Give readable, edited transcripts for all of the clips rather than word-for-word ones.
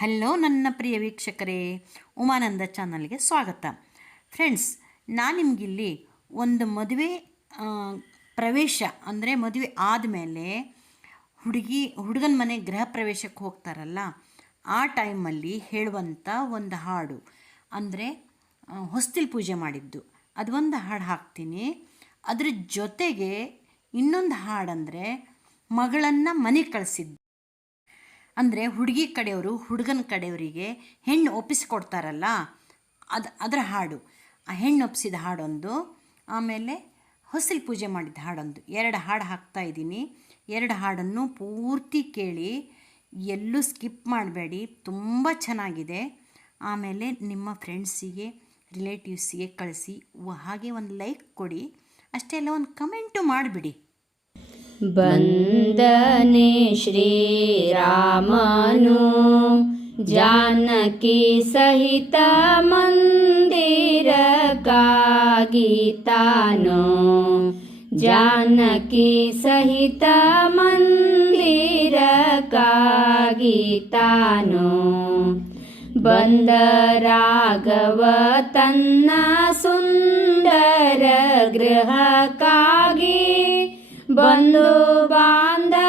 Hello ನನ್ನ ಪ್ರಿಯ ವೀಕ್ಷಕರೇ, ಉಮಾನಂದ ಚಾನಲ್ಗೆ ಸ್ವಾಗತ. ಫ್ರೆಂಡ್ಸ್, ನಾನು ನಿಮಗಿಲ್ಲಿ ಒಂದು ಮದುವೆ ಪ್ರವೇಶ ಅಂದರೆ ಮದುವೆ ಆದಮೇಲೆ ಹುಡುಗನ ಮನೆ ಗೃಹ ಪ್ರವೇಶಕ್ಕೆ ಹೋಗ್ತಾರಲ್ಲ, ಆ ಟೈಮಲ್ಲಿ ಹೇಳುವಂಥ ಒಂದು ಹಾಡು ಅಂದರೆ ಹೊಸ್ತಿಲು ಪೂಜೆ ಮಾಡಿದ್ದು ಅದು ಒಂದು ಹಾಡು ಹಾಕ್ತೀನಿ. ಅದ್ರ ಜೊತೆಗೆ ಇನ್ನೊಂದು ಹಾಡಂದರೆ ಮಗಳನ್ನು ಮನೆಗೆ ಕಳಿಸಿದ್ದು, ಅಂದರೆ ಹುಡುಗಿ ಕಡೆಯವರು ಹುಡುಗನ ಕಡೆಯವರಿಗೆ ಹೆಣ್ಣು ಒಪ್ಪಿಸಿಕೊಡ್ತಾರಲ್ಲ, ಅದರ ಹಾಡು, ಆ ಹೆಣ್ಣು ಒಪ್ಪಿಸಿದ ಹಾಡೊಂದು, ಆಮೇಲೆ ಹೊಸ್ತಿಲು ಪೂಜೆ ಮಾಡಿದ ಹಾಡೊಂದು, 2 ಹಾಡು ಹಾಕ್ತಾಯಿದ್ದೀನಿ. 2 ಹಾಡನ್ನು ಪೂರ್ತಿ ಕೇಳಿ, ಎಲ್ಲೂ ಸ್ಕಿಪ್ ಮಾಡಬೇಡಿ, ತುಂಬ ಚೆನ್ನಾಗಿದೆ. ಆಮೇಲೆ ನಿಮ್ಮ ಫ್ರೆಂಡ್ಸಿಗೆ ರಿಲೇಟಿವ್ಸಿಗೆ ಕಳಿಸಿ, ಹಾಗೆ ಒಂದು ಲೈಕ್ ಕೊಡಿ, ಅಷ್ಟೇ ಅಲ್ಲ ಒಂದು ಕಮೆಂಟು ಮಾಡಿಬಿಡಿ. ಬಂದನೆ ಶ್ರೀರಾಮನು ಜಾನಕಿ ಸಹಿತ ಮಂದಿರಕ್ಕಾಗಿತಾನೋ, ಜಾನಕಿ ಸಹಿತ ಮಂದಿರಕ್ಕಾಗಿತಾನೋ. ಬಂದ ರಾಘವ ತನ್ನ ಸುಂದರ ಗೃಹಕ್ಕಾಗಿ, ಬಂಧು ಬಾಂಧವರೊಡಗೊಂಡು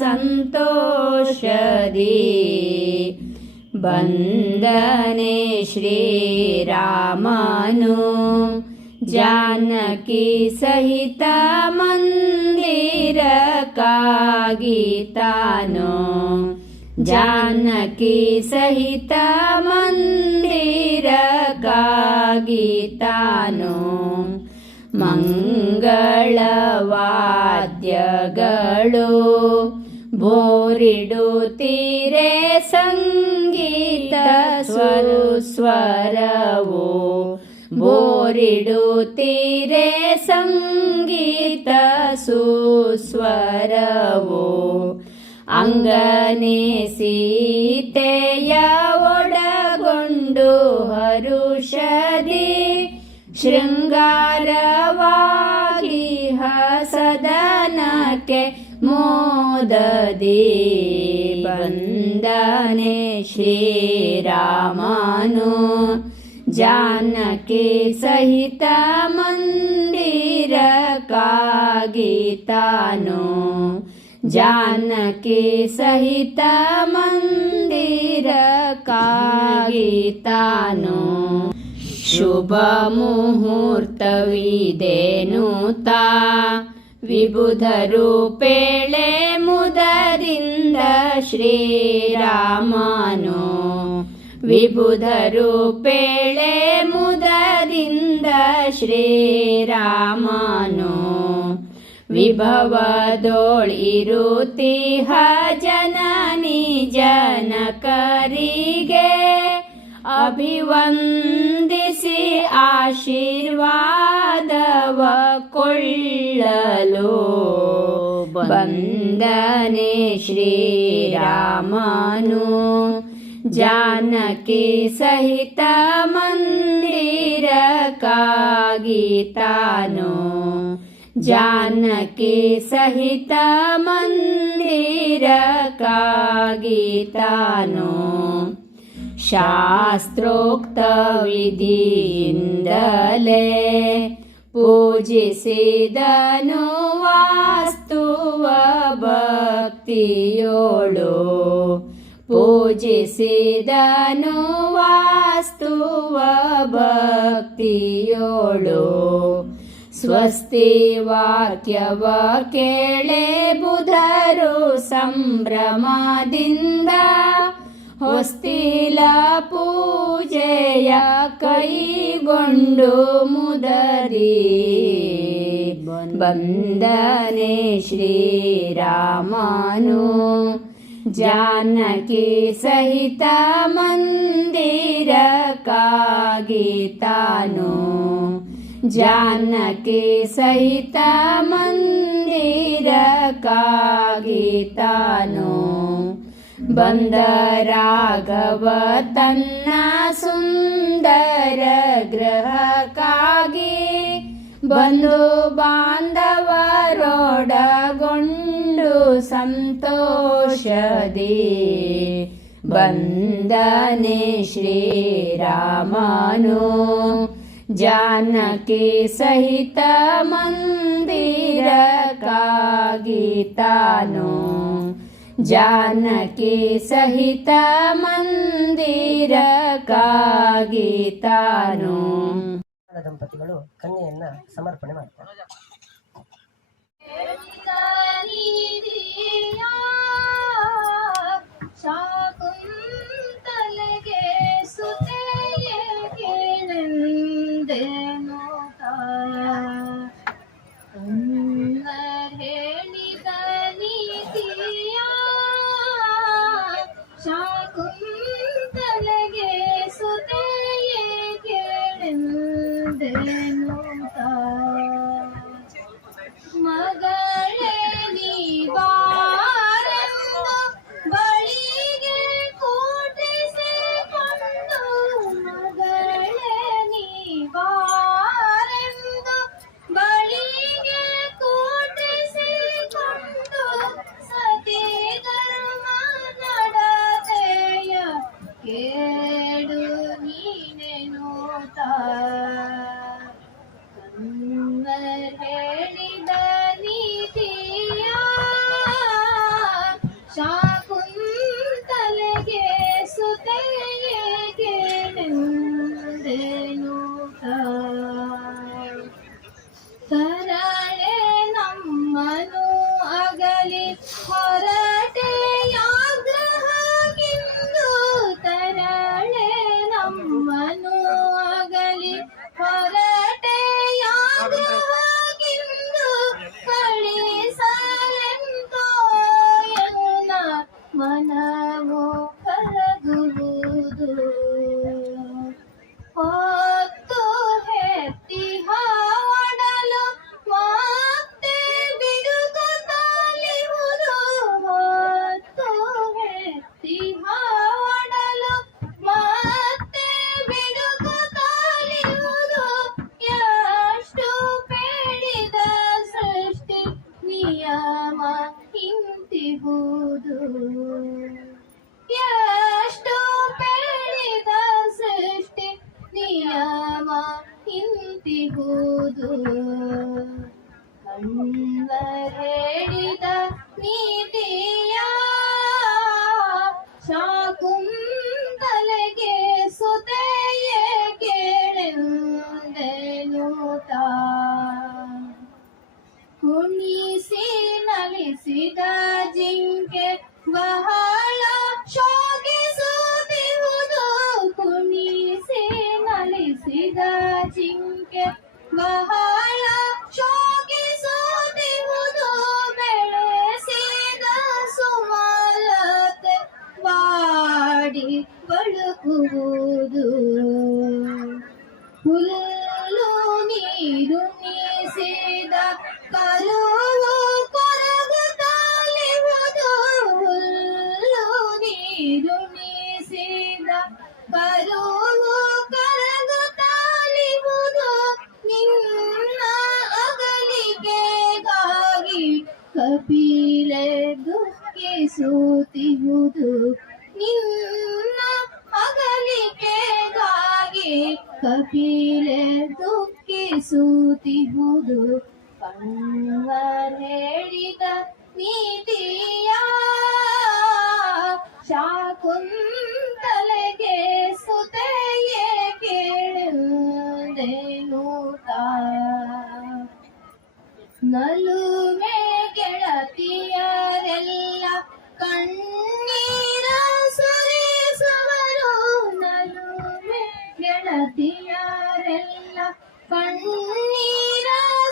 ಸಂತೋಷದಿ. ಬಂದನೆ ಶ್ರೀರಾಮನು ಜಾನಕಿ ಸಹಿತ ಮಂದಿರಕ್ಕಾಗಿತಾನೋ, ಜಾನಕಿ ಸಹಿತ ಮಂದಿರಕ್ಕಾಗಿತಾನೋ. ಮಂಗಳವಾದ್ಯಗಳು ಬೋರಿಡುತ್ತೀರೆ, ಸಂಗೀತ ಸ್ವರವೋ ಬೋರಿಡುತ್ತೀರೆ, ಸಂಗೀತ ಸುಸ್ವರವೋ. ಅಂಗನೆ ಸೀತೆಯ ಒಡಗೊಂಡು ಹರುಷದಿ, ಶೃಂಗಾರವಾಗಿ ಹಸದನಕ್ಕೆ ಮೋದದಿ. ಬಂದನೆ ಶ್ರೀರಾಮನು ಜಾನಕಿ ಸಹಿತ ಮಂದಿರಕ್ಕಾಗಿತಾನೋ, ಜಾನಕಿ ಸಹಿತ ಮಂದಿರಕ್ಕಾಗಿತಾನೋ. ಶುಭ ಮುಹೂರ್ತವಿದೇನುತಾ ವಿಬುಧರೂಪೇಳೆ ಮುದರಿಂದ ಶ್ರೀರಾಮನು, ವಿಬುಧರೂಪೇಳೆ ಮುದರಿಂದ ಶ್ರೀರಾಮನು. ವಿಭವದೋಳಿರುತಿಹ ಜನನಿ ಜನಕರಿಗೆ, ಅಭಿವಂದಿಸಿ ಆಶೀರ್ವಾದವ ಕೊಳ್ಳಲು. ಬಂದನೆ ಶ್ರೀರಾಮನು ಜಾನಕಿ ಸಹಿತ ಮಂದಿರಕ್ಕಾಗಿತಾನೋ, ಜಾನಕಿ ಸಹಿತ ಮಂದಿರಕ್ಕಾಗಿತಾನೋ. ಶಾಸ್ತ್ರೋಕ್ತ ವಿಧಿಯಿಂದಲೇ ಪೂಜಿಸಿದನು ವಾಸ್ತುವ ಭಕ್ತಿಯೋಳು, ಪೂಜಿಸಿದನು ವಾಸ್ತುವ ಭಕ್ತಿಯೋಳು. ಸ್ವಸ್ತಿ ವಾಕ್ಯವ ಕೇಳೆ ಬುಧರು ಸಂಭ್ರಮದಿಂದ, ಹೊಸ್ತಿಲ ಪೂಜೆಯ ಕೈಗೊಂಡು ಮುದರಿ. ಬಂದನೆ ಶ್ರೀರಾಮನು ಜಾನಕಿ ಸಹಿತ ಮಂದಿರಕ್ಕಾಗಿತಾನೋ, ಜಾನಕಿ ಸಹಿತ ಮಂದಿರಕ್ಕಾಗಿತಾನೋ. ಬಂದ ರಾಘವ ತನ್ನ ಸುಂದರ ಗೃಹಕ್ಕಾಗಿ, ಬಂಧು ಬಾಂಧವರೊಡಗೊಂಡು ಸಂತೋಷದಿ ಬಂದನೆ ಶ್ರೀರಾಮನು ಜಾನಕಿ ಸಹಿತ ಮಂದಿರಕ್ಕಾಗಿ ತಾನು ಜಾನಕಿ ಸಹಿತ ಮಂದಿರಕ್ಕಾಗಿ ತಾನು. ದಂಪತಿಗಳು ಕನ್ಯೆಯನ್ನ ಸಮರ್ಪಣೆ ಮಾಡ್ತಾರೆ. ಶಾಕುಂತಲೆಗೆ ಸುತೆಯ ಕೇಳೆಂದೆನು ಹೇಳಿದ ನೀತಿಯ ಶಾಕುಂತಲೆಗೆ ಸುತೆಯ ಕೇಳೆಂದೆನು ಮಗಳೇ ನೀ ಬಾರೆಂದು ಬಳಿಗೆ ಕೂಡಿಸಿಕೊಂಡು ಮಗಳೇ ನೀ ಬಾರೆಂದು ಬಳಿಗೆ ಕೂಡಿಸಿಕೊಂಡು ಸತಿ ಧರ್ಮ ನಡತೆಯ ಕೇಳು ನೀನೆನುತ ಹೇಳಿದ ನೀತಿಯ ಶಾಕುಂತಲೆಗೆ ಸುತೆಯ ಕೇಳೆಂದೆನು ತರಳೆ ನಮ್ಮನು ಅಗಲಿ ಹೊರಟೆಯಾಗ್ರಹಕ್ಕಿಂದು ತರಳೆ ನಮ್ಮನು ಅಗಲಿ ಹೊರಟೆಯಾಗ್ರಹಕ್ಕಿಂದು ಕಳಿಸಲೆಂತೋ ಎನ್ನ ಮನವು ಕರಗುವುದು ಹೊತ್ತು ಹೆತ್ತಿಹ ಒಡಲು ಮತ್ತೆ ಬಿಡುಗುತ್ತಲಿಹುದು ಹೊತ್ತು ಹೆತ್ತಿಹ ಒಡಲು ಮತ್ತೆ ಬಿಡುಗುತ್ತಲಿಹುದು ಎಷ್ಟು ಬೇಡಿದ ಸೃಷ್ಟಿ ನಿಯಮ ಹಿಂತಿಹುದು ಎಷ್ಟು ಬೇಡಿದ ಸೃಷ್ಟಿ ನಿಯಮ ಹಿಂತಿಹುದು ಹೇಳಿದ ನೀತಿಯ ಶಾಕುಂತಲೆಗೆ ಸುತೆಯ ಕೇಳೆಂದೆನು ಕುಣಿಸಿ ನಲಿಸಿದ ಜಿಂಕೆ ಬಹಳ ಶೋಕಿಸುತ್ತಿರುವುದು ಕುಣಿಸಿ ನಲಿಸಿದ ಜಿಂಕೆ ಬಹಳ ಶೋಕಿಸುತ್ತಿರುವುದು ಬೆಳೆಸಿದ ಸುಮಲತೆ ಬಾಡಿ ಬಳುಕುವುದು ಹುಲ್ಲು ನೀರು ನೀಸಿದ ಕರುವು ಕೊರಗುತ್ತಲಿಹುದು ಹುಲ್ಲು ನೀರು ನೀಸಿದ ಕರುವು ಕರಗುತ್ತಲಿಹುದು ನಿನ್ನ ಅಗಲಿಕೆಗಾಗಿ ಕಪಿಲೆ ದುಃಖಿಸುತ್ತಿಹುದು ನಿನ್ನ ಅಗಲಿಕೆಗಾಗಿ ಕಪಿಲೆ ದುಃಖಿಸುತ್ತಿಹುದು ಹೇಳಿದ ನೀತಿಯ ಶಾಕುಂತಲೆಗೆ ಸುತೆಯ ಕೇಳೆಂದೆನು ನಲುಮೆ ಗೆಳತಿಯರೆಲ್ಲ ಕಣ್ಣೀರ ಸುರಿಸುವರು ನಲುಮೆ ಗೆಳತಿಯರೆಲ್ಲ ಕಣ್ಣೀರ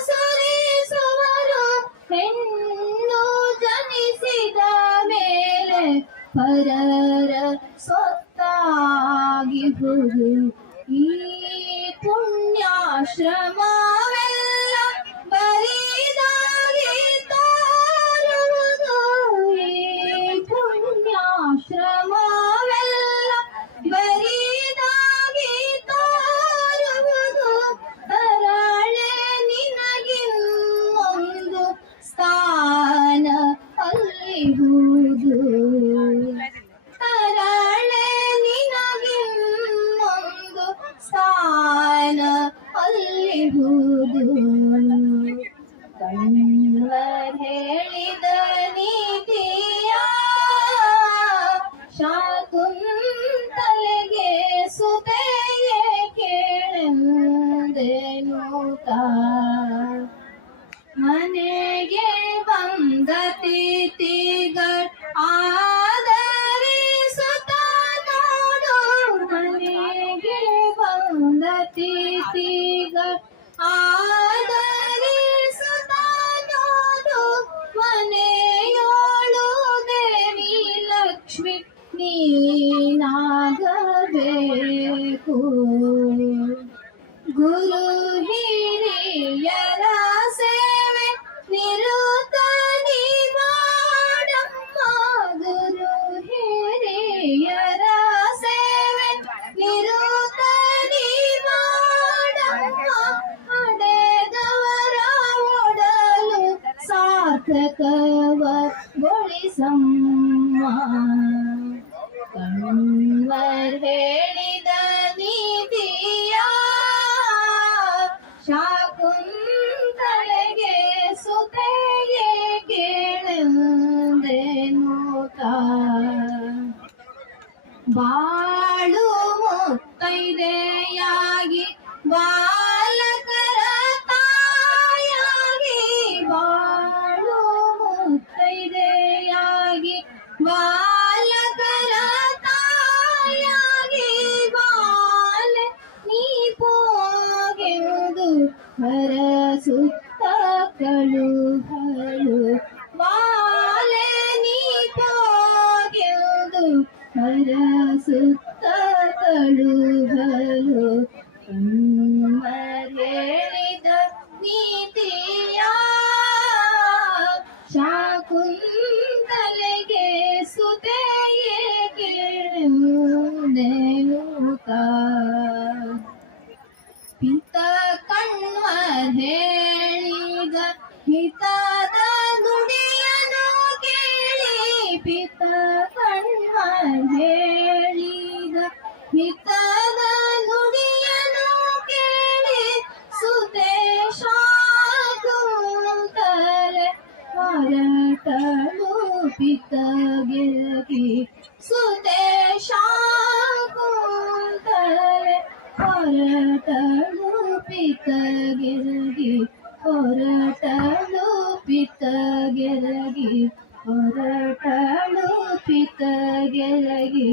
ಸುರಿಸುವರು ಹೆಣ್ಣು ಜನಿಸಿದ ಮೇಲೆ ಪರರ ಸೊತ್ತಾಗಿಹುದು ಈ ಪುಣ್ಯಾಶ್ರಮವೆಲ್ಲ ಬರಿದಾಗಿ ತೋರುವುದು ಈ ಪುಣ್ಯಾಶ್ರಮವೆಲ್ಲ ಬರಿದಾಗಿ ತೋರುವುದು ತರಳೆ ನಿನಗಿನ್ನೊಂದು ಸ್ಥಾನ ಅಲ್ಲ ತರಳೆ ನಿನಗಿನ್ನೊಂದು ಸ್ಥಾನ ಅಲ್ಲಿಹುದು. ಕಣ್ವರ್ ಹೇಳಿದ ನೀತಿಯ ಶಾಕುಂತಲೆಗೆ ಸುತೆಯೇ ಕೇಳೆಂದೆನು ಮನೆಗೆ ಬಂದ ತಿಥಿಗಳ್ ಆದರಿಸುತ್ತ ನೋಡು. ಮನೆಗೆ ಬಂದ ತಿಥಿಗಳ್ ಆದರಿಸುತ್ತ ನೋಡು. ಮನೆಯೋಳು ದೇವಿ ಲಕ್ಷ್ಮಿ ನೀನಾಗಬೇಕು. ಗುರು ಹಿರಿಯರ ಸೇವೆ ನಿರುತ ನೀ ಮಾಡಮ್ಮ. ಗುರು ಹಿರಿಯರ ಸೇವೆ ನಿರುತ ನೀ ಮಾಡಮ್ಮ. ಹಡೆದವರ ಒಡಲು ಸಾರ್ಥಕವಗೊಳಿಸಮ್ಮ. ಕಣ್ವರ್ ಹೇಳಿದ ನೀತಿಯ ಶಾಕುಂತಲೆಗೆ ಸುತೆಯೇ ಕೇಳೆಂದೆನು ಬಾಳು ಮುತ್ತೈದೆಯಾಗಿ ಬಾಲಕರ ತಾಯಾಗಿ. ಬಾಳು ಮುತ್ತೈದೆಯಾಗಿ ಬಾಲಕರ ತಾಯಾಗಿ. ಬಾಲೆ ನೀ ಪೋಗೆವುದು ಹರಸುತ್ತ ಕಳುಹಲು. ಬಾಲೆ ನೀ ಪೋಗೆವುದು ಹರಸುತ್ತ ಕಳುಹಲು. ಕಣ್ವರ್ ಹೇಳಿದ ನೀತಿಯ ಶಾಕುಂತಲೆಗೆ ಸುತೆಯೇ ಕೇಳೆಂದೆನು ಪಿತ ಕಣ್ವರ್ ಹೇಳಿದ ಹಿತದ ನುಡಿಯನು ಕೇಳಿ. ಪಿತ ಕಣ್ವರ್ ಹೇಳಿದ ಹಿತದ ನುಡಿಯನು ಕೇಳಿ. ಸುತೆ ಶಾಕುಂತಲೆ ಹೊರಟಳು ಪಿತಗೆರಗಿ. ಸುತೆ ಶಾಕುಂತಲೆ ಹೊರಟಳು ಪಿತಗೆರಗಿ. ಹೊರಟಳು ಪಿತಗೆರಗಿ. ಹೊರಟಳು ಪಿತಗೆರಗಿ.